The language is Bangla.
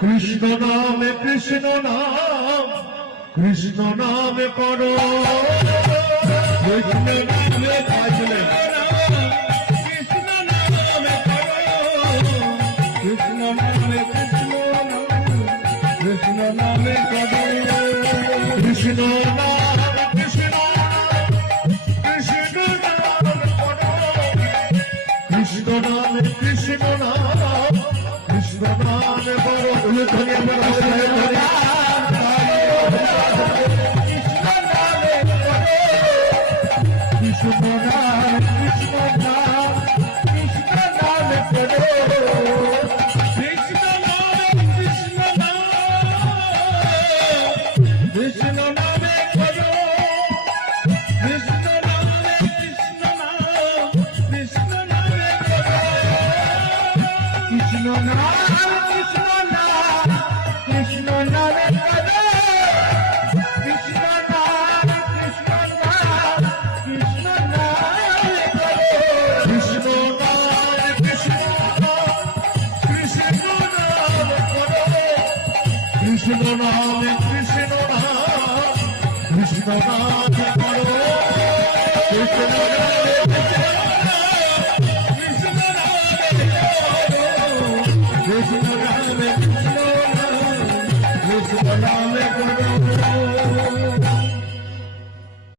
কৃষ্ণ নামে কৃষ্ণ নাম কৃষ্ণ নামে করো কৃষ্ণ নামে বাজলে কৃষ্ণ নামে করো কৃষ্ণ নামে কৃষ্ণ নামে করো কৃষ্ণ নাম কৃষ্ণ কৃষ্ণ নাম করো কৃষ্ণ নামে কৃষ্ণ নাম কৃষ্ণ নামে করো উল্লেখনীয় কৃষ্ণ নাম কৃষ্ণ নাম কৃষ্ণ নাম করো কৃষ্ণ নামে কৃষ্ণ নাম কৃষ্ণ নামে করো কৃষ্ণ নামে কৃষ্ণ নাম কৃষ্ণ নামে করো কৃষ্ণ নাম কৃষ্ণ নাম কৃষ্ণ নামে করো কৃষ্ণ নাম কৃষ্ণ নাম কৃষ্ণ নামে করো কৃষ্ণ নাম কৃষ্ণ নাম কৃষ্ণ নাম করো কৃষ্ণ নাম কৃষ্ণ নাম কৃষ্ণ নাম করো কৃষ্ণ নাম কৃষ্ণ নাম কৃষ্ণ